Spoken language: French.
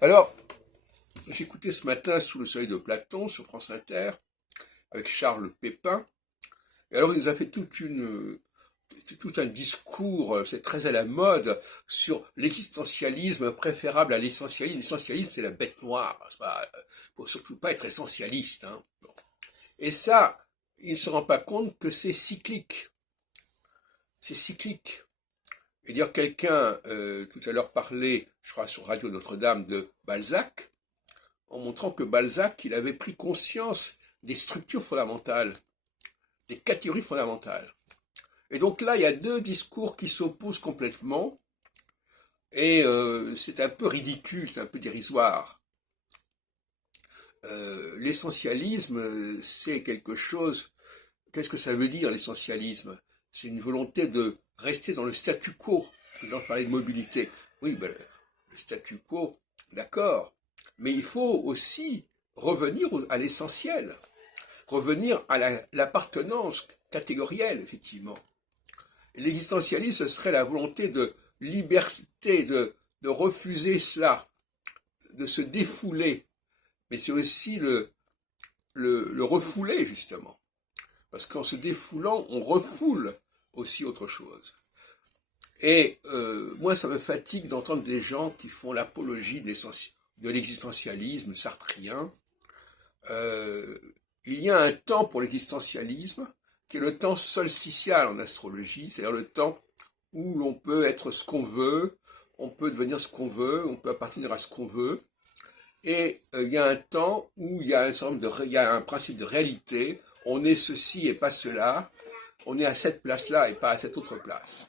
Alors, j'écoutais ce matin Sous le soleil de Platon sur France Inter avec Charles Pépin. Et alors, il nous a fait tout un discours, c'est très à la mode, sur l'existentialisme préférable à l'essentialisme. L'essentialisme, c'est la bête noire. Faut surtout pas être essentialiste, hein. Bon. Et ça, il ne se rend pas compte que c'est cyclique. C'est cyclique. Et dire quelqu'un, tout à l'heure parlait, je crois sur Radio Notre-Dame, de Balzac, en montrant que Balzac, il avait pris conscience des structures fondamentales, des catégories fondamentales. Et donc là, il y a deux discours qui s'opposent complètement, et c'est un peu ridicule, c'est un peu dérisoire. L'essentialisme, c'est quelque chose. Qu'est-ce que ça veut dire l'essentialisme? C'est une volonté de rester dans le statu quo. Quand je parlais de mobilité, oui, ben, le statu quo, d'accord. Mais il faut aussi revenir à l'essentiel, revenir à l'appartenance catégorielle, effectivement. L'existentialisme, ce serait la volonté de liberté, de refuser cela, de se défouler. Mais c'est aussi le refouler, justement. Parce qu'en se défoulant, on refoule aussi autre chose. Et moi, ça me fatigue d'entendre des gens qui font l'apologie de l'existentialisme sartrien. Il y a un temps pour l'existentialisme qui est le temps solsticial en astrologie, c'est-à-dire le temps où l'on peut être ce qu'on veut, on peut devenir ce qu'on veut, on peut appartenir à ce qu'on veut. Et il y a un temps où il y a il y a un principe de réalité, on est ceci et pas cela, on est à cette place-là et pas à cette autre place.